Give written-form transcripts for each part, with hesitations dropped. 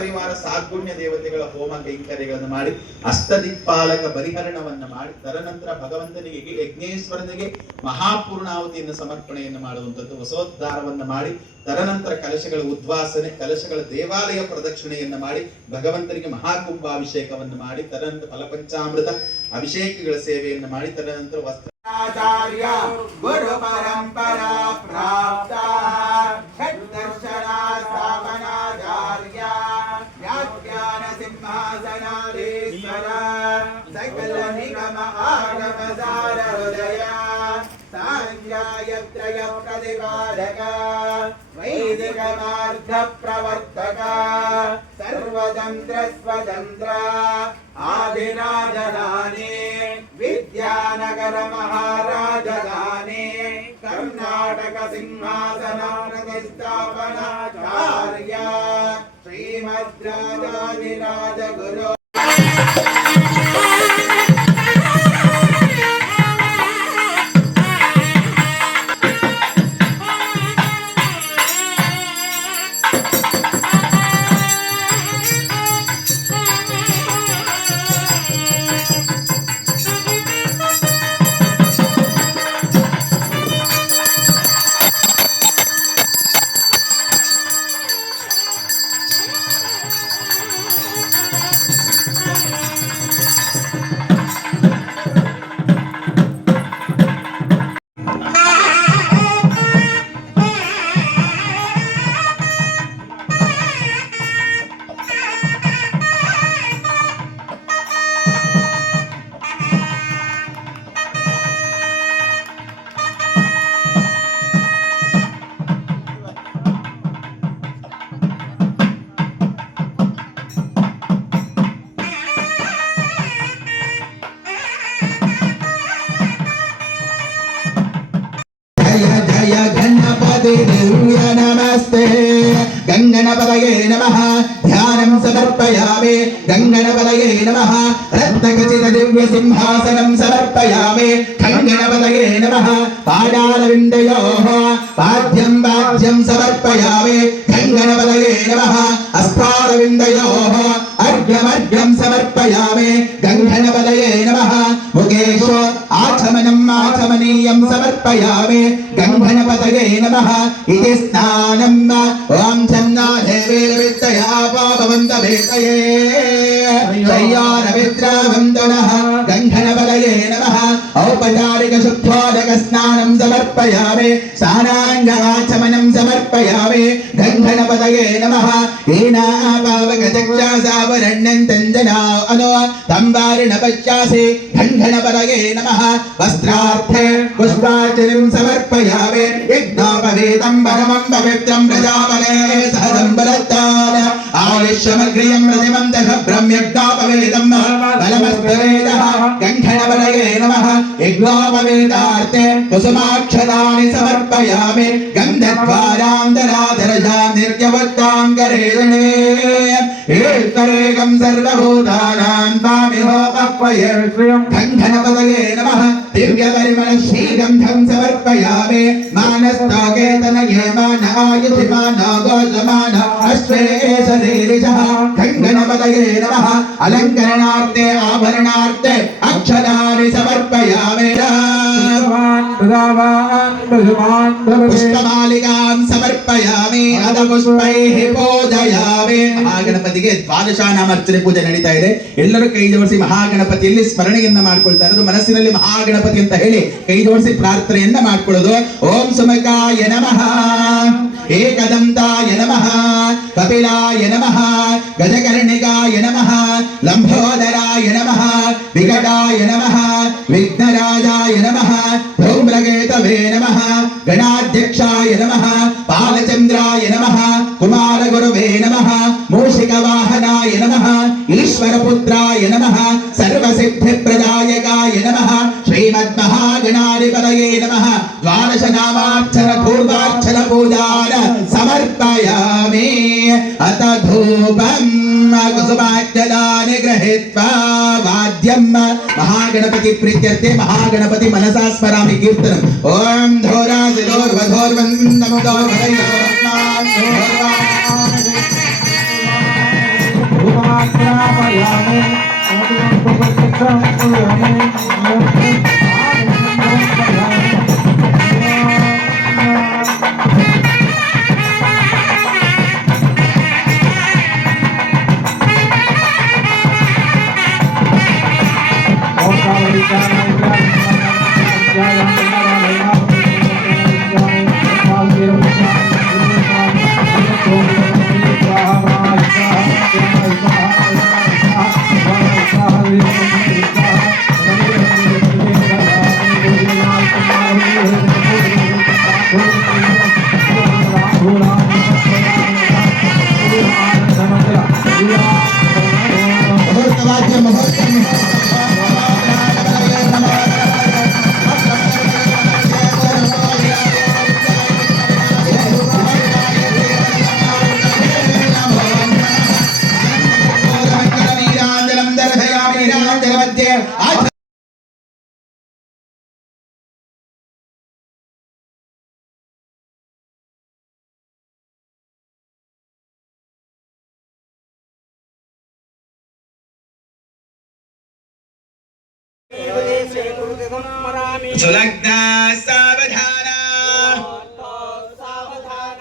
ಪರಿವಾರ ಸಾಗುಣ್ಯ ದೇವತೆಗಳ ಹೋಮ ಕೈಂಕರ್ಯಗಳನ್ನು ಮಾಡಿ ಅಷ್ಟದಿಕ್ಪಾಲಕ ಪರಿಹರಣವನ್ನ ಮಾಡಿ ತದನಂತರ ಭಗವಂತನಿಗೆ ಯಜ್ಞೇಶ್ವರನಿಗೆ ಮಹಾಪೂರ್ಣಾವತಿಯನ್ನು ಸಮರ್ಪಣೆಯನ್ನು ಮಾಡುವಂಥದ್ದು, ವಸೋದ್ಧಾರವನ್ನ ಮಾಡಿ ತದನಂತರ ಕಲಶಗಳ ಉದ್ವಾಸನೆ, ಕಲಶಗಳ ದೇವಾಲಯ ಪ್ರದಕ್ಷಿಣೆಯನ್ನ ಮಾಡಿ ಭಗವಂತನಿಗೆ ಮಹಾಕುಂಭಾಭಿಷೇಕವನ್ನು ಮಾಡಿ ತದನಂತರ ಫಲಪಂಚಾಮೃತ ಅಭಿಷೇಕಗಳ ಸೇವೆಯನ್ನು ಮಾಡಿ ತದನಂತರ ವಸ್ತ್ರ ಆಚಾರ್ಯ ಗುರು ಪರಂಪರಾ ಪ್ರಾಪ್ತ ಷಡ್ದರ್ಶನ ಸ್ಥಾಪನಾಚಾರ್ಯ ವ್ಯಾಖ್ಯಾನ ಸಿಂಹಾಸನಾಧೀಶ್ವರ ಸಕಲ ನಿಗಮ ಆಗಮ ಸಾರ ಹೃದಯ ಸಾಂಖ್ಯಾಯತ್ರಯ ಪ್ರತಿಪಾದಕ ವೈದಿಕ ಮಾರ್ಗ ಪ್ರವರ್ತಕ ಸರ್ವತಂತ್ರ ಸ್ವತಂತ್ರ ಆದಿರಾಜಧಾನಿ ವಿದ್ಯಾನಗರ ಮಹಾರಾಜಧಾನಿ ಕರ್ನಾಟಕ ಸಿಂಹಾಸನ ಪ್ರತಿಷ್ಠಾಪನಾಚಾರ್ಯ ಶ್ರೀಮದ್ ರಾಜಾಧಿರಾಜ ಗುರು नमस्ते गंगणपतये नमः ध्यानं समर्पयामि गंगणपतये नमः रत्नखचित दिव्य सिंहासनं समर्पयामि गंगणपतये नमः पादारविन्दयोः पाद्यं समर्पयामि गंगणपतये नमः अस्तारविन्दयोः अर्घ्यमर्घ्यं समर्पयामि गंगणपतये नमः मुखेषु आचमनीयं समर्पयामि गंगणपतये नमः इति स्नानं ओम चन्ना देवेन विद्यया पापवन्तवेतये शय्यानविद्रावन्दनः गंगणपतये नमः औपचारिक शुद्धोदक स्नानं समर्पयामि स्नानाङ्गाचमनं समर्पयामि गंगणपतये नमः हीना पावकचक्षासावरण्यं तञ्जना अनो तम्बारिण पश्यासि गंगणपतये नमः वस्त्रार्थे पुष्पार्चनं समर्पयामि यज्ञोपवीतं परमं पवित्रं प्रजापते सहदम्बरत्तान आयुष्यमग्रियं प्रतिमं दश ब्रह्म्यज्ञोपवीतं बलमस्तवेदः गंगणपतये नमः यज्ञोपवीतार्थे कुसुमाक्षराणि समर्पयामि गन्धद्वारान्तराधरजां निर्जवत्तां करेणे एकरेकं सर्वभूतानां त्वामिहोपक्वये गंगणपतये नमः दिव्यपरिमल श्रीगन्धं समर्पयामि मानस्तोके तनये मानायुधिमान गोजमान अश्वेशरीरिषः गंगणपतये नमः अलङ्करणार्थे आभरणार्थे अक्षराणि समर्पयामि पुष्पमालिकां समर्पयामि अद पुष्पैः पूजयामि ಮಹಾಗಣಪತಿಗೆ ದ್ವಾದಶಾನಾಮರ್ಚನೆ ಪೂಜೆ ನಡೀತಾ ಇದೆ. ಎಲ್ಲರೂ ಕೈ ಜೋಡಿಸಿ ಮಹಾಗಣಪತಿಯಲ್ಲಿ ಸ್ಮರಣೆಯನ್ನ ಮಾಡ್ಕೊಳ್ತಾ ಇರೋದು. ಮನಸ್ಸಿನಲ್ಲಿ ಮಹಾಗಣಪತಿ ಅಂತ ಹೇಳಿ ಕೈ ಜೋಡಿಸಿ ಪ್ರಾರ್ಥನೆಯನ್ನ ಮಾಡ್ಕೊಳ್ಳೋದು. ಓಂ ಸುಮಕಾಯ ನಮಃ, ಏಕದಂತಾಯ ನಮಃ, ಕಪಿಲಾಯ ನಮಃ, ಗಜಕರ್ಣಿಕಾಯ ನಮಃ, ಲಂಬೋದರಾಯ ನಮಃ, ವಿಕಟಾಯ ನಮಃ, ವಿಘ್ನರಾಜಾಯ ನಮಃ, ಧೂಮ್ರಕೇತವೇ ನಮಃ, ಗಣಾಧ್ಯಕ್ಷಾಯ ನಮಃ, ಬಾಲಚಂದ್ರಾಯ ನಮಃ, ಕುಮಾರಗುರುವೇ ನಮಃ, ಮೂಷಿಕವಾಹನಾಯ ನಮಃ, ಈಶ್ವರಪುತ್ರಾಯ ನಮಃ, ಸರ್ವಸಿದ್ಧಿಪ್ರದಾಯಕಾಯ ನಮಃ, ಶ್ರೀಮನ್ಮಹಾಗಣಾಧಿಪತಯೇ ನಮಃ. ದ್ವಾದಶ ನಾಮಾರ್ಚನ ಪೂರ್ವಾರ್ಚನ ಪೂಜಾನ ಸಮರ್ಪಯಾಮಿ. ಅತ ಧೂಪಂ ಕುಸುಮಾಜ್ಜಲಾನಿ ಗೃಹೀತ್ವಾ ವಾದ್ಯಂ ಮಹಾಗಣಪತಿ ಪ್ರೀತ್ಯರ್ಥೆ ಮಹಾಗಣಪತಿ ಮನಸಾ ಸ್ಮರಾಮಿ ಕೀರ್ತನಂ. ಓಂ ಧೋರಾಜಿಲೋರ್ವಧೋರ್ವಂದಮುದೋ सुलग्ना सावधाना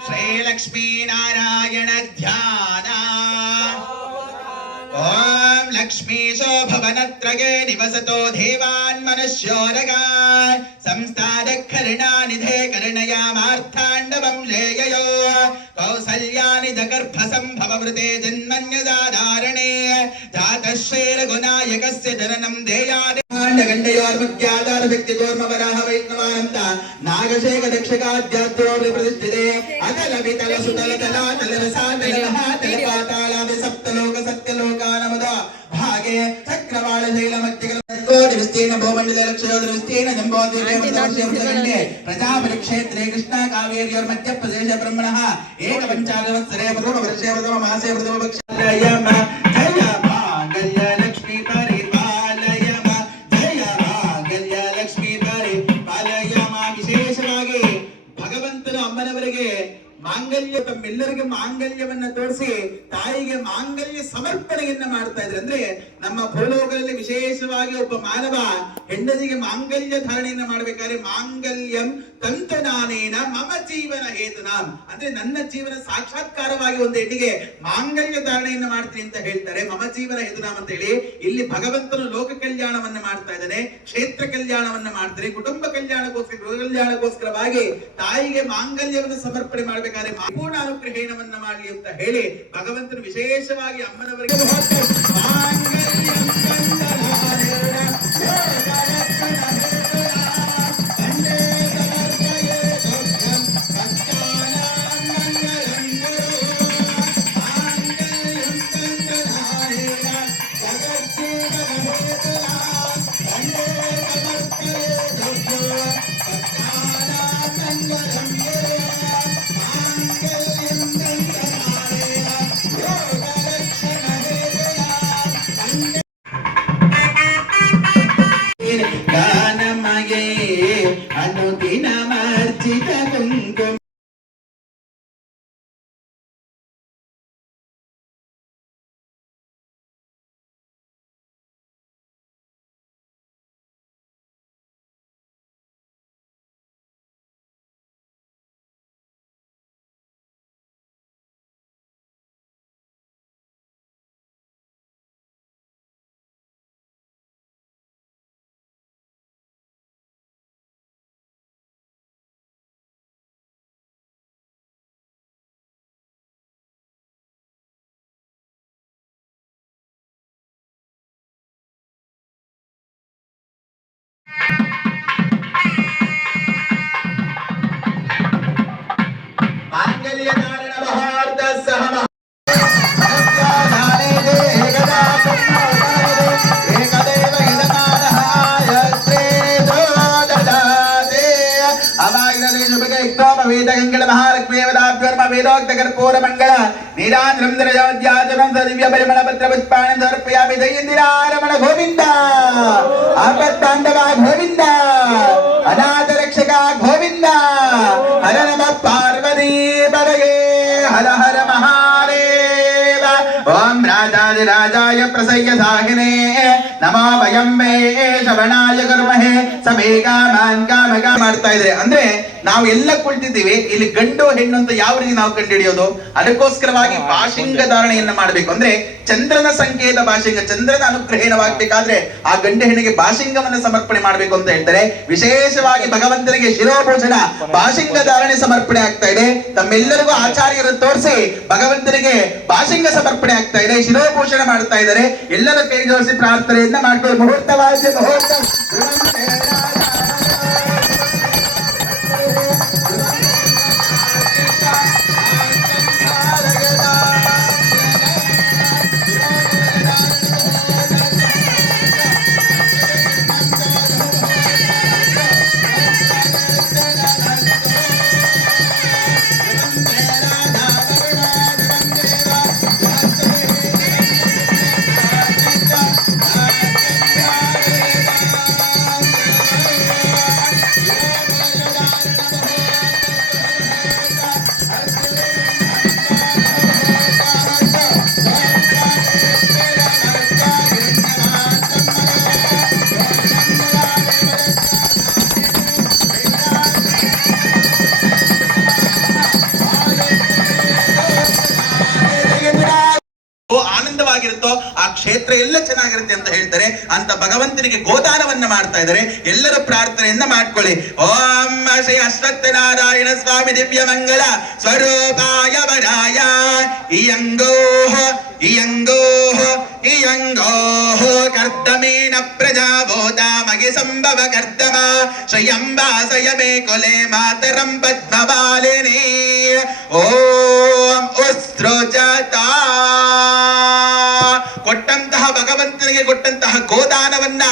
श्री लक्ष्मी नारायण ध्याना ओम लक्ष्मी शोभवनत्रये निवसतो देवान् मनुष्योरगा संस्थादखरणा निधे करणयामार्थाण्डवं लेययो कौसल्यानि जगर्भसम्भववृते जन्मन्यदाधारणे जातश्रीरघुनायकस्य जननं देयादि गण्डयोर्मुख्याधार व्यक्तिगोर्मवराह वैष्णवानन्त नागशेख दक्षकाद्यात्रो प्रतिष्ठिते अतल वितल सुतल तला तलरसातल महातल पातालादि सप्तलोक सत्यलोकानमुद भागे चक्रवाळ शैलमध्यगल कोटि विस्तीर्ण भूमण्डल लक्षयोदर विस्तीर्ण जम्बोद्वीपे प्रजापति क्षेत्रे कृष्णा कावेर्योर् मध्य प्रदेश ब्रह्मणः एक पंचाशत्सरे प्रथम वर्षे प्रथम मासे प्रथम पक्षाय जय मांगल्य लक्ष्मी परिपालय जय मांगल्य लक्ष्मी परिपालय ವಿಶೇಷವಾಗಿ ಭಗವಂತನು ಅಮ್ಮನವರಿಗೆ ಮಾಂಗಲ್ಯ ತಮ್ಮೆಲ್ಲರಿಗೆ ಮಾಂಗಲ್ಯವನ್ನ ತೋರಿಸಿ ತಾಯಿಗೆ ಮಾಂಗಲ್ಯ ಸಮರ್ಪಣೆಯನ್ನ ಮಾಡ್ತಾ ಇದ್ರು. ಅಂದ್ರೆ ನಮ್ಮ ಭೂಲೋಕದಲ್ಲಿ ವಿಶೇಷವಾಗಿ ಒಬ್ಬ ಮಾನವ ಹೆಂಡತಿಗೆ ಮಾಂಗಲ್ಯ ಧಾರಣೆಯನ್ನ ಮಾಡ್ಬೇಕಾದ್ರೆ ಮಾಂಗಲ್ಯಂ ತಂತುನಾನೇನ ಮಮ ಜೀವನ ಹೇತುನಾಂ, ಅಂದ್ರೆ ನನ್ನ ಜೀವನ ಸಾಕ್ಷಾತ್ಕಾರವಾಗಿ ಒಂದು ಹೆಣ್ಣಿಗೆ ಮಾಂಗಲ್ಯ ಧಾರಣೆಯನ್ನ ಮಾಡ್ತೀನಿ ಅಂತ ಹೇಳ್ತಾರೆ. ಮಮ ಜೀವನ ಹೇತುನಾಂ ಅಂತ ಹೇಳಿ ಇಲ್ಲಿ ಭಗವಂತನು ಲೋಕ ಕಲ್ಯಾಣವನ್ನ ಮಾಡ್ತಾ ಇದ್ದಾನೆ, ಕ್ಷೇತ್ರ ಕಲ್ಯಾಣವನ್ನ ಮಾಡ್ತಾನೆ, ಕುಟುಂಬ ಕಲ್ಯಾಣಕ್ಕೋಸ್ಕರ ಗೃಹ ಕಲ್ಯಾಣಕ್ಕೋಸ್ಕರವಾಗಿ ತಾಯಿಗೆ ಮಾಂಗಲ್ಯವನ್ನು ಸಮರ್ಪಣೆ ಮಾಡ್ಬೇಕು. ಪೂರ್ಣ ಅನುಗ್ರಹಣವನ್ನ ಮಾಡಿ ಅಂತ ಹೇಳಿ ಭಗವಂತನು ವಿಶೇಷವಾಗಿ ಅಮ್ಮನವರಿಗೆ अनुदिन मर्जित कुंकुम मांगल्य धारण महार्थ सहम वेदोक्तकर्पूरमङ्गल नीराञ्जनं दर्शयामध्याचनं दिव्य परिमलपत्रपुष्पाणि समर्पयामि दयेन्द्रारमण गोविन्द आपत्ताण्डवा गोविन्द अनाथरक्षका गोविन्द हर नमः पार्वती पदये हर हर महादेव ओम राधा ರಾಜಾಯ ಪ್ರಸಯ್ಯ ಸಾಹಿನೇ ನಮೋ ವಯಂ ವೇ ಶ್ರವಣಾಯ ಕರ್ಮಹೇ ಸಬೇಗಾಮಾನ್ ಕಾಮಗ ಮಾಡ್ತಾ ಇದ್ರೆ ಅಂದ್ರೆ ನಾವು ಎಲ್ಲ ಕುಳಿತಿದ್ದೀವಿ ಇಲ್ಲಿ ಗಂಡು ಹೆಣ್ಣು ಅಂತ ಯಾವ ರೀತಿ ನಾವು ಕಂಡುಹಿಡಿಯೋದು? ಅದಕ್ಕೋಸ್ಕರವಾಗಿ ಭಾಷಿಂಗ ಧಾರಣೆಯನ್ನ ಮಾಡಬೇಕು. ಅಂದ್ರೆ ಚಂದ್ರನ ಸಂಕೇತ ಭಾಷಿಂಗ, ಚಂದ್ರನ ಅನುಗ್ರಹಣವಾಗಬೇಕಾದ್ರೆ ಆ ಗಂಡು ಹೆಣ್ಣಿಗೆ ಭಾಷಿಂಗವನ್ನ ಸಮರ್ಪಣೆ ಮಾಡಬೇಕು ಅಂತ ಹೇಳ್ತಾರೆ. ವಿಶೇಷವಾಗಿ ಭಗವಂತನಿಗೆ ಶಿರೋಭೂಷಣ ಭಾಷಿಂಗ ಧಾರಣೆ ಸಮರ್ಪಣೆ ಆಗ್ತಾ ಇದೆ. ತಮ್ಮೆಲ್ಲರಿಗೂ ಆಚಾರ್ಯರು ತೋರಿಸಿ ಭಗವಂತನಿಗೆ ಭಾಷಿಂಗ ಸಮರ್ಪಣೆ ಆಗ್ತಾ ಇದೆ, ಶಿರೋಭೂಷಣ ಮಾಡ್ತಾ ಇದ್ದಾರೆ. ಎಲ್ಲರ ಕೈ ಜೋಡಿಸಿ ಪ್ರಾರ್ಥನೆಯನ್ನ ಮಾಡ್ಕೊಳ್ಳಿ. ಮುಹೂರ್ತವಾದ್ಯ ಮುಹೂರ್ತ ಆನಂದವಾಗಿರುತ್ತೋ ಆ ಕ್ಷೇತ್ರ ಎಲ್ಲ ಚೆನ್ನಾಗಿರುತ್ತೆ ಅಂತ ಹೇಳ್ತಾರೆ. ಅಂತ ಭಗವಂತನಿಗೆ ಗೋದಾನವನ್ನ ಮಾಡ್ತಾ ಇದ್ದಾರೆ. ಎಲ್ಲರ ಪ್ರಾರ್ಥನೆಯನ್ನ ಮಾಡ್ಕೊಳ್ಳಿ. ಓಂ ಶ್ರೀ ಅಶ್ವತ್ಥನಾರಾಯಣ ಸ್ವಾಮಿ ದಿವ್ಯ ಮಂಗಳ ಸ್ವರೂಪಾಯ ವರಾಯ ಇಯಂಗೋಹ ಇಯಂಗೋಹ ಇಯಂಗೋಹ ಕರ್ತಮೇನ ಪ್ರಜಾಭೂತ ಮಗಿ ಸಂಭವ ಕರ್ತಮ ಶ್ರೀಯಂಬಾಸಯ ಮೇ ಕುಲೆ ಮಾತರಂ ಪದ್ಮಮಾಲಿನಿ ಓಂ ಉಸ್ರುಜತಾ. ಕೊಟ್ಟಂತಹ ಭಗವಂತನಿಗೆ ಕೊಟ್ಟಂತಹ ಗೋದಾನವನ್ನ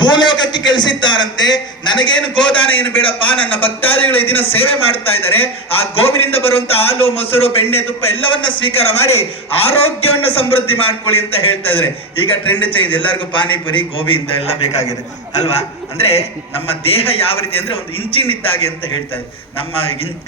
ಭೂಲೋಕಕ್ಕೆ ಕಳಿಸಿದ್ದಾರಂತೆ. ನನಗೇನು ಗೋದಾನ ಏನು ಬೇಡಪ್ಪ, ನನ್ನ ಭಕ್ತಾದಿಗಳು ಈ ದಿನ ಸೇವೆ ಮಾಡ್ತಾ ಇದ್ದಾರೆ, ಆ ಗೋವಿನಿಂದ ಬರುವಂತಹ ಹಾಲು ಮೊಸರು ಬೆಣ್ಣೆ ತುಪ್ಪ ಎಲ್ಲವನ್ನ ಸ್ವೀಕಾರ ಮಾಡಿ ಆರೋಗ್ಯವನ್ನ ಸಮೃದ್ಧಿ ಮಾಡ್ಕೊಳ್ಳಿ ಅಂತ ಹೇಳ್ತಾ ಇದ್ದಾರೆ. ಈಗ ಟ್ರೆಂಡ್ ಚೇಂಜ್, ಎಲ್ಲರಿಗೂ ಪಾನಿಪುರಿ ಗೋಬಿ ಅಂತ ಎಲ್ಲ ಬೇಕಾಗಿದೆ ಅಲ್ವಾ? ಅಂದ್ರೆ ನಮ್ಮ ದೇಹ ಯಾವ ರೀತಿ ಅಂದ್ರೆ ಒಂದು ಇಂಜಿನ್ ಇದ್ದಾಗೆ ಅಂತ ಹೇಳ್ತಾ ಇದ್ದಾರೆ. ನಮ್ಮ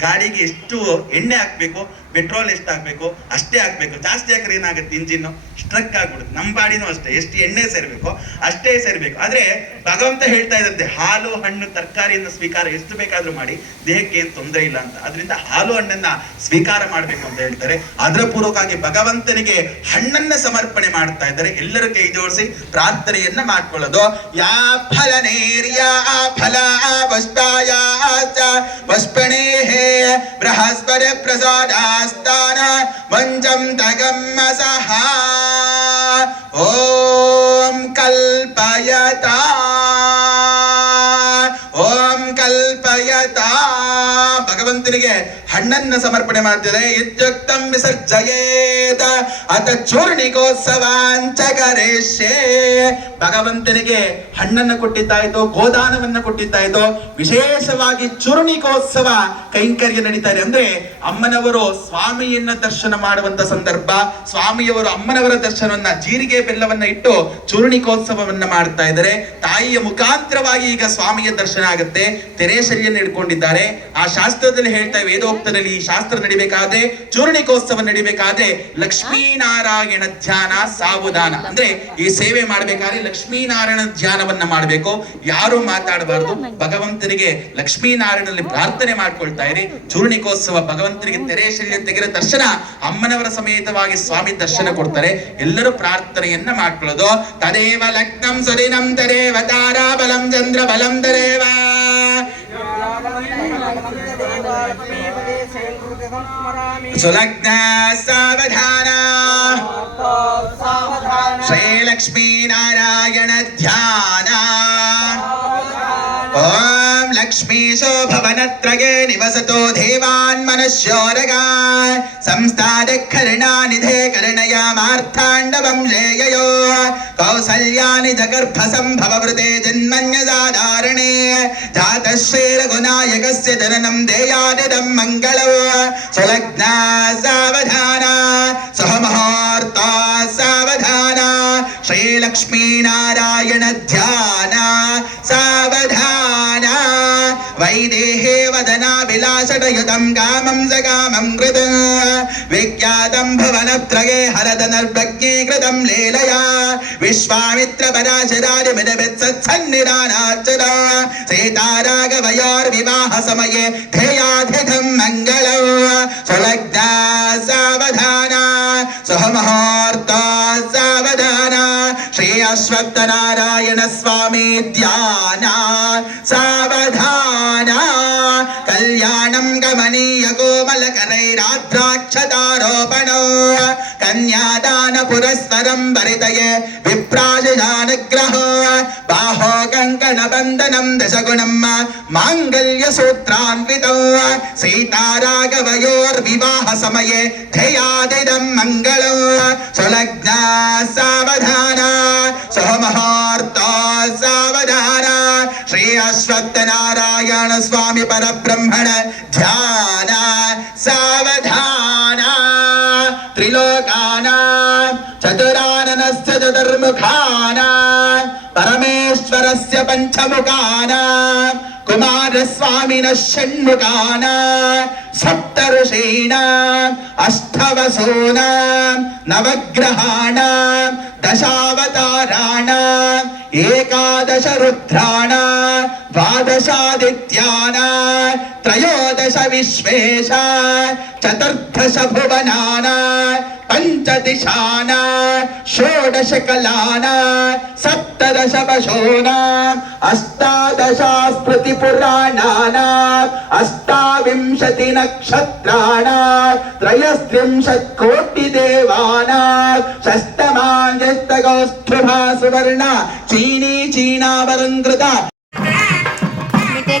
ಗಾಡಿಗೆ ಎಷ್ಟು ಎಣ್ಣೆ ಹಾಕ್ಬೇಕು, ಪೆಟ್ರೋಲ್ ಎಷ್ಟು ಹಾಕ್ಬೇಕು ಅಷ್ಟೇ ಹಾಕ್ಬೇಕು. ಜಾಸ್ತಿ ಹಾಕಿದ್ರೆ ಏನಾಗುತ್ತೆ, ಇಂಜಿನ್ ಸ್ಟ್ರಕ್ ಆಗ್ಬಿಡುತ್ತೆ. ನಮ್ಮ ಬಾಡಿನೂ ಅಷ್ಟೇ, ಎಷ್ಟು ಎಣ್ಣೆ ಸೇರ್ಬೇಕು ಅಷ್ಟೇ ಸೇರ್ಬೇಕು. ಆದ್ರೆ ಭಗವಂತ ಹೇಳ್ತಾ ಇದ್ದಂತೆ ಹಾಲು ಹಣ್ಣು ತರಕಾರಿಯನ್ನು ಸ್ವೀಕಾರ ಎಷ್ಟು ಬೇಕಾದ್ರೂ ಮಾಡಿ, ದೇಹಕ್ಕೆ ಏನ್ ತೊಂದರೆ ಇಲ್ಲ ಅಂತ. ಅದರಿಂದ ಹಾಲು ಹಣ್ಣನ್ನ ಸ್ವೀಕಾರ ಮಾಡ್ಬೇಕು ಅಂತ ಹೇಳ್ತಾರೆ. ಅದರ ಪೂರ್ವಕವಾಗಿ ಭಗವಂತನಿಗೆ ಹಣ್ಣನ್ನ ಸಮರ್ಪಣೆ ಮಾಡ್ತಾ ಇದ್ದಾರೆ. ಎಲ್ಲರೂ ಕೈ ಜೋಡಿಸಿ ಪ್ರಾರ್ಥನೆಯನ್ನ ಮಾಡ್ಕೊಳ್ಳೋದು. ಯಾ ಫಲನೇರ್ಯ ಫಲ ವಸ್ತಾಯ ವಸ್ಪಣೇ ಬೃಹಸ್ಪತಿ ಪ್ರಸಾದಾಸ್ತಾನ ಮಂಜಂ ತಗಮ್ಮ ಸಹ ಓಂ ಕಲ್ಪಯತಾ ಓಂ ಕಲ್ಪಯತಾ. ಭಗವಂತನಿಗೆ ಹಣ್ಣನ್ನ ಸಮರ್ಪಣೆ ಮಾಡ್ತಿದೆ. ಇತ್ಯುಕ್ತಂ ವಿಸರ್ಜಯೇತ ಅತ ಚೂರ್ಣಿಕೋತ್ಸವಾಂಚ ಕರಿಷ್ಯೆ. ಭಗವಂತನಿಗೆ ಹಣ್ಣನ್ನ ಕೊಟ್ಟಿದ್ದಾಯ್ತು, ಗೋದಾನವನ್ನ ಕೊಟ್ಟಿದ್ದಾಯ್ತು. ವಿಶೇಷವಾಗಿ ಚೂರ್ಣಿಕೋತ್ಸವ ಕೈಂಕರ್ಯ ನಡೀತಾ ಇದೆ. ಅಂದ್ರೆ ಅಮ್ಮನವರು ಸ್ವಾಮಿಯನ್ನ ದರ್ಶನ ಮಾಡುವಂತ ಸಂದರ್ಭ, ಸ್ವಾಮಿಯವರು ಅಮ್ಮನವರ ದರ್ಶನವನ್ನ ಜೀರಿಗೆ ಬೆಲ್ಲವನ್ನ ಇಟ್ಟು ಚೂರ್ಣಿಕೋತ್ಸವವನ್ನ ಮಾಡ್ತಾ ಇದ್ದಾರೆ. ತಾಯಿಯ ಮುಖಾಂತರವಾಗಿ ಈಗ ಸ್ವಾಮಿಯ ದರ್ಶನ ಆಗುತ್ತೆ. ತೆರೇಶರಿಯನ್ನು ಇಟ್ಕೊಂಡಿದ್ದಾರೆ. ಆ ಶಾಸ್ತ್ರದಲ್ಲಿ ಹೇಳ್ತಾ, ವೇದೋಕ್ತದಲ್ಲಿ ಈ ಶಾಸ್ತ್ರ ನಡಿಬೇಕಾದ್ರೆ, ಚೂರ್ಣಿಕೋತ್ಸವ ನಡಿಬೇಕಾದ್ರೆ ಲಕ್ಷ್ಮೀನಾರಾಯಣ ಧ್ಯಾನ ಸಾವಧಾನ. ಅಂದ್ರೆ ಈ ಸೇವೆ ಮಾಡ್ಬೇಕಾದ್ರೆ ಲಕ್ಷ್ಮೀನಾರಾಯಣ ಧ್ಯಾನವನ್ನ ಮಾಡಬೇಕು. ಯಾರು ಮಾತಾಡಬಾರ್ದು. ಭಗವಂತನಿಗೆ ಲಕ್ಷ್ಮೀನಾರಾಯಣನಲ್ಲಿ ಪ್ರಾರ್ಥನೆ ಮಾಡ್ಕೊಳ್ತಾ ಇರಿ. ಚೂರ್ಣಿಕೋತ್ಸವ ಭಗವಂತನಿಗೆ ತೆರೇಶಲ್ಯ ತೆಗೆದ ದರ್ಶನ, ಅಮ್ಮನವರ ಸಮೇತವಾಗಿ ಸ್ವಾಮಿ ದರ್ಶನ ಕೊಡ್ತಾರೆ. ಎಲ್ಲರೂ ಪ್ರಾರ್ಥನೆಯನ್ನ ಮಾಡ್ಕೊಳ್ಳೋದು. ತದೇವ ಲಗ್ನಂ ಸುದಿನಂ ತದೇವ ತಾರಾ ಬಲಂ ಚಂದ್ರ ಬಲಂ ತದೇವ ಸುಲಗ್ನ ಸಾವಧಾನ ಶ್ರೀ ಲಕ್ಷ್ಮೀ ನಾರಾಯಣ ಧ್ಯಾನ. ಓಂ ಲಕ್ಷ್ಮೀಶೋ ಭವನತ್ರಗೆ ನಿವಸತೋ ದೇವಾನ್ ಮನುಷ್ಯೋರಗಾನ್ ಸಂಸ್ಥಾದ ಕರ್ಣಾನಿಧೆ ಕರ್ಣಯಾಮಾರ್ಥಾಂಡವಂ ಲೇಯಯೋ ಕೌಸಲ್ಯಾನಿ ಜಗರ್ಭ ಸಂಭವ ವೃತೆ ಜನ್ಮನ್ಯಸಾಧಾರಣೆ ಜಾತಶ್ರೀ ರಘುನಾಯಕಸ್ಯ ಜನನಂ ದೇಯಾದಿದಂ ಮಂಗಳೋ ಸುಲಗ್ನ ಸಾವಧಾನ ಸಹಮುಹೂರ್ತ ಸಾವಧಾನ ಶ್ರೀ ಲಕ್ಷ್ಮೀ ನಾರಾಯಣ ಧ್ಯಾನ ಸಾವಧಾನ. ವೈದೇಹೇ ವದನಾ ವಿಲಾಸಟಯುತಂ ಕಾಮಂ ಸಕಾಮಂ ಕೃತ विख्यातं भुवनत्रये हरदनर्भज्ञे कृतं लीलया विश्वामित्र पराशरादिमिदवित्सत्सन्निधानाच्युत सीताराघवयोर्विवाह समये ध्येयाधिकं मङ्गलम् सुलग्ना सावधाना सुमुहूर्ता सावधाना श्री अश्वत्थनारायण स्वामी ध्याना सावधाना कल्याणं गमनीय कोमलकरैराद्राक्षतारोपणो कन्यादान पुरस्सरं भरितये विप्राजयानुग्रहो बाहो कङ्कणबन्धनं दशगुणं माङ्गल्यसूत्रान्वितो सीताराघवयोर्विवाह समये ध्येयादिदं मङ्गलो सुलग्ना सावधाना सुमुहूर्ता सावधाना श्री अश्वत्थनारायण स्वामी परब्रह्मण ध्यान सावधाना त्रिलोकानां चतुराननस्य चतुर्मुखानां परमेश्वरस्य पञ्चमुखानां कुमारस्वामिनः षण्मुखानां सप्तऋषीणाम् अष्टवसूनां नवग्रहाणां दशावताराणाम् एकादश रुद्राणां द्वादशादित्यानां त्रयोदश विश्वेशा चतुर्दश भुवनानां पञ्चदिशानां षोडश कलानां सप्तदश वशूनां अष्टादशा स्मृतिपुराणानां अष्टाविंशति नक्षत्राणां त्रयस्त्रिंशत् कोटिदेवानां षष्टमाञ्जस्तगौष्ठुभा सुवर्ण चीनी चीनावरङ्कृता मिटे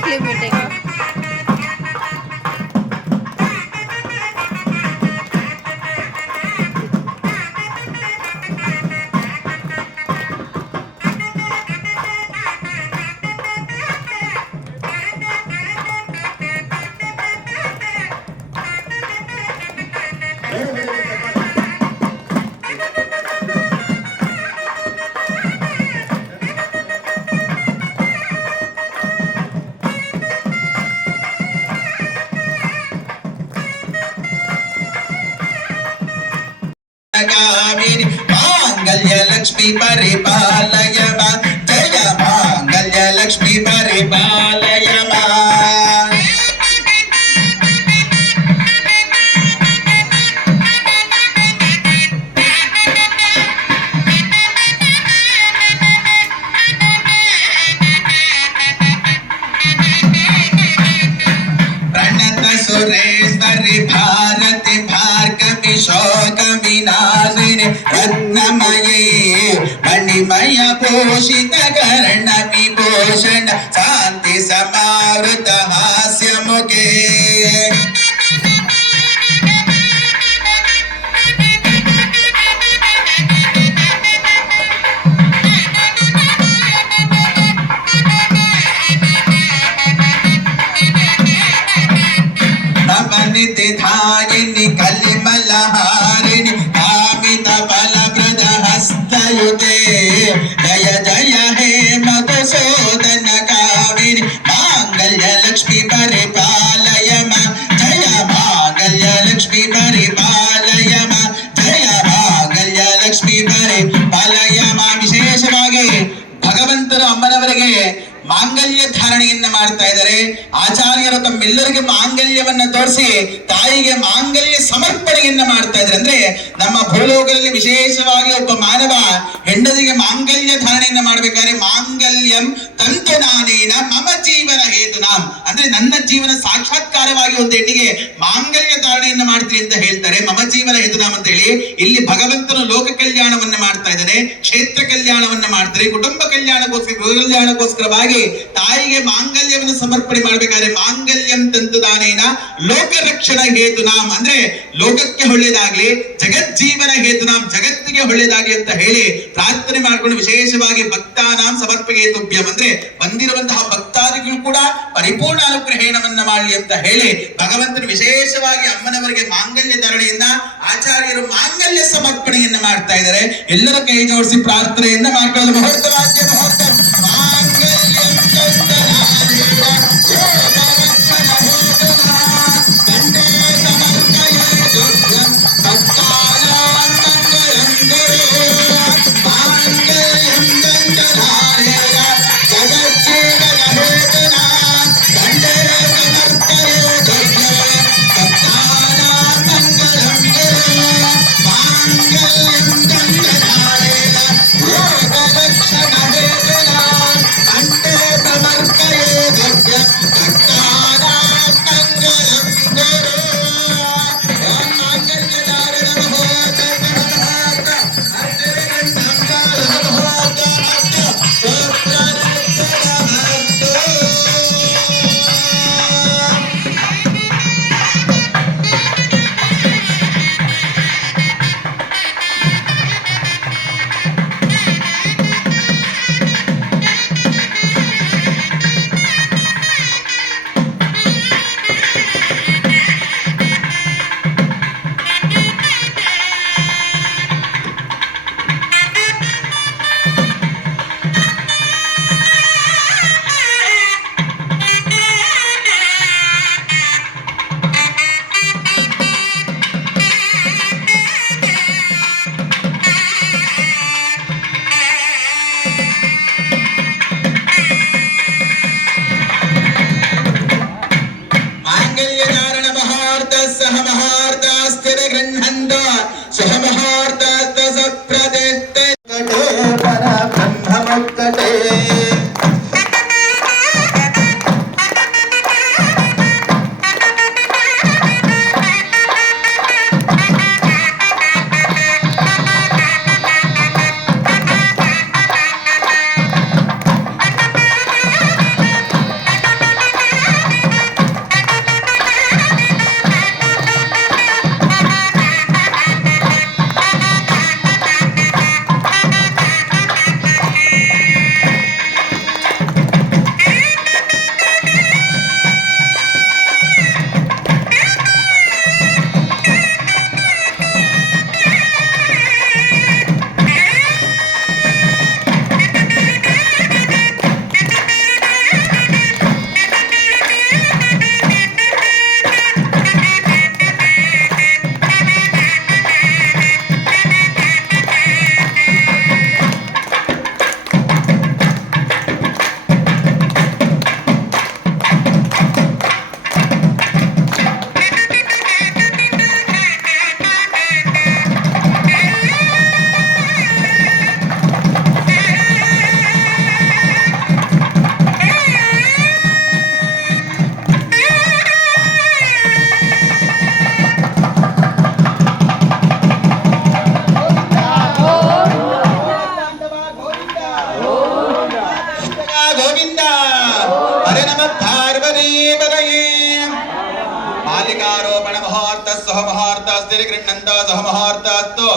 गामिनी मांगल्य लक्ष्मी परिपालय मा जय मांगल्य लक्ष्मी परिपालय मा प्रणत सुरेश्वरी भारती भार्गवी शोक विनाशिनी रत्नमयी मणिमय भूषित कर्ण विभूषण शांति समावृत हास्य मुखे निधिधायिनी कलिमलहारिणी कामित बलप्रद हस्तयुते जय जय हे मधुसूदन कामिनी मांगल्य लक्ष्मी परिपालय मा जय मांगल्य लक्ष्मी परिपालय मा जय मांगल्य लक्ष्मी परिपालय मा ವಿಶೇಷವಾಗಿ ಭಗವಂತರು ಅಮ್ಮನವರಿಗೆ ಮಾಂಗಲ್ಯ ಧಾರಣೆಯನ್ನ ಮಾಡ್ತಾ ಇದ್ದಾರೆ. ಆಚಾರ್ಯರು ತಮ್ಮೆಲ್ಲರಿಗೆ ಮಾಂಗಲ್ಯವನ್ನ ತೋರಿಸಿ ತಾಯಿಗೆ ಮಾಂಗಲ್ಯ ಸಮರ್ಪಣೆಯನ್ನ ಮಾಡ್ತಾ ಇದ್ದಾರೆ. ಅಂದ್ರೆ ನಮ್ಮ ಭೂಲೋಕದಲ್ಲಿ ವಿಶೇಷವಾಗಿ ಒಬ್ಬ ಮಾನವ ಹೆಂಡತಿಗೆ ಮಾಂಗಲ್ಯ ಧಾರಣೆಯನ್ನ ಮಾಡ್ಬೇಕಾದ್ರೆ ಮಾಂಗಲ್ಯಂ ತಂತು ನಾನೇನ ಮಮ ಜೀವನ ಹೇತುನಾಂ, ಅಂದ್ರೆ ನನ್ನ ಜೀವನ ಸಾಕ್ಷಾತ್ಕಾರವಾಗಿ ಒಂದು ಹೆಣ್ಣಿಗೆ ಮಾಂಗಲ್ಯ ಧಾರಣೆಯನ್ನ ಮಾಡ್ತೀನಿ ಅಂತ ಹೇಳ್ತಾರೆ. ಮಮ ಜೀವನ ಹೇತುನಾಂ ಅಂತ ಹೇಳಿ ಇಲ್ಲಿ ಭಗವಂತನು ಲೋಕ ಕಲ್ಯಾಣವನ್ನ ಮಾಡ್ತಾ ಇದ್ದಾನೆ, ಕ್ಷೇತ್ರ ಕಲ್ಯಾಣವನ್ನ ಮಾಡ್ತಾರೆ, ಕುಟುಂಬ ಕಲ್ಯಾಣಕ್ಕೋಸ್ಕರವಾಗಿ ತಾಯಿಗೆ ಮಾಂಗಲ್ಯವನ್ನು ಸಮರ್ಪಣೆ ಮಾಡಬೇಕಾದ್ರೆ ಮಾಂಗಲ್ಯಂ ತಂತುದಾನೇನ ಲೋಕ ರಕ್ಷಣ ಹೇತುನಾಂ, ಅಂದ್ರೆ ಲೋಕಕ್ಕೆ ಒಳ್ಳೆಯದಾಗ್ಲಿ, ಜಗಜ್ಜೀವನ ಹೇತುನಾಂ ಜಗತ್ತಿಗೆ ಒಳ್ಳೆಯದಾಗಿ ಅಂತ ಹೇಳಿ ಪ್ರಾರ್ಥನೆ ಮಾಡ್ಕೊಂಡು ವಿಶೇಷವಾಗಿ ಭಕ್ತಾನಾಂ ಸಮರ್ಪಯೇತುಭ್ಯಂ, ಅಂದ್ರೆ ಬಂದಿರುವಂತಹ ಭಕ್ತಾದಿಗಳು ಕೂಡ ಪರಿಪೂರ್ಣ ಅನುಗ್ರಹಣವನ್ನ ಮಾಡಲಿ ಅಂತ ಹೇಳಿ ಭಗವಂತನು ವಿಶೇಷವಾಗಿ ಅಮ್ಮನವರಿಗೆ ಮಾಂಗಲ್ಯ ಧಾರಣೆಯಿಂದ ಆಚಾರ್ಯರು ಮಾಂಗಲ್ಯ ಸಮರ್ಪಣೆಯನ್ನ ಮಾಡ್ತಾ ಇದ್ದಾರೆ. ಎಲ್ಲರ ಕೈ ಜೋಡಿಸಿ ಪ್ರಾರ್ಥನೆಯನ್ನ ಮಾಡ್ಕೊಳ್ಳೋದು. ಮುಹೂರ್ತವಾದ್ಯ ಮುಹೂರ್ತ ಶ್ರೀಗೃಹ್ಣಂದೋ ಸಹ ಮುಹೂರ್ತಸ್ತು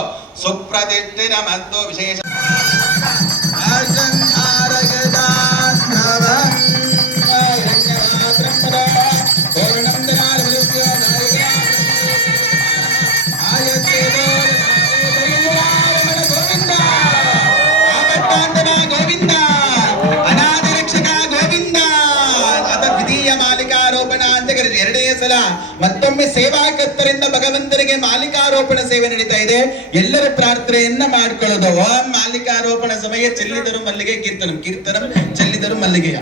ಸುಪ್ರತಿಷ್ಠಿತಮಸ್ತು ವಿಶೇಷ ಗೋವಿಂದ ಅನಾಥ ರಕ್ಷಕ ಗೋವಿಂದ ಅದ ವಿಧಿಯ ಮಾಲಿಕಾರೋಪಣ ಅಂತ ಕರೀತಾರೆ. ಎರಡನೇ ಸಲ ಮತ್ತೊಮ್ಮೆ ಸೇವಾಕರ್ತರಿಂದ ಭಗವಂತನಿಗೆ ಮಾಲಿಕಾರೋಪಣ ಸೇವೆ ನಡೀತಾ ಇದೆ. ಎಲ್ಲರ ಪ್ರಾರ್ಥನೆಯನ್ನ ಮಾಡ್ಕೊಳ್ಳೋದು. ಓಂ ಮಾಲಿಕಾರೋಪಣ ಸಮಯ ಚೆಲ್ಲಿದರು ಮಲ್ಲಿಗೆ ಕೀರ್ತನಂ ಕೀರ್ತನಂ ಚೆಲ್ಲಿದರು ಮಲ್ಲಿಗೆಯ.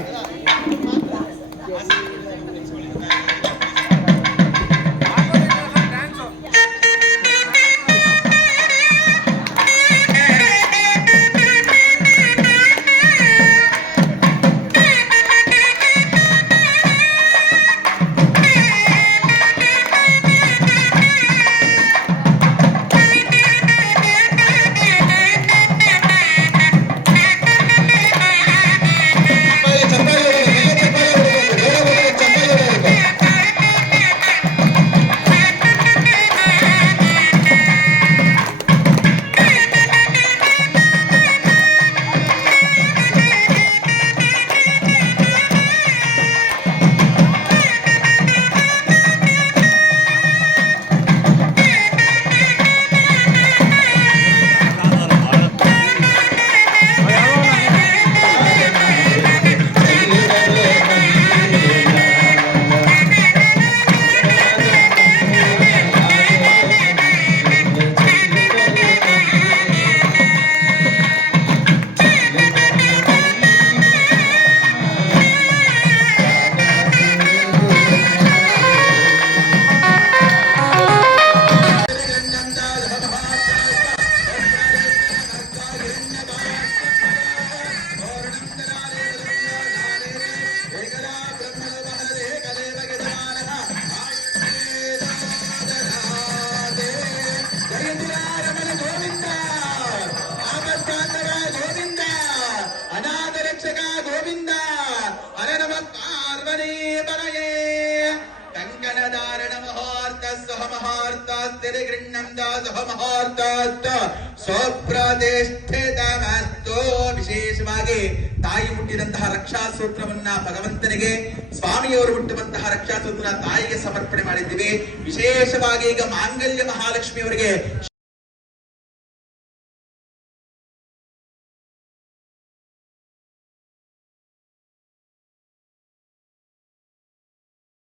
ವಿಶೇಷವಾಗಿ ತಾಯಿ ಹುಟ್ಟಿದಂತಹ ರಕ್ಷಾ ಸೂತ್ರವನ್ನ ಭಗವಂತನಿಗೆ, ಸ್ವಾಮಿಯವರು ಹುಟ್ಟುವಂತಹ ರಕ್ಷಾ ಸೂತ್ರ ತಾಯಿಗೆ ಸಮರ್ಪಣೆ ಮಾಡಿದ್ದೀವಿ. ವಿಶೇಷವಾಗಿ ಈಗ ಮಾಂಗಲ್ಯ ಮಹಾಲಕ್ಷ್ಮಿಯವರಿಗೆ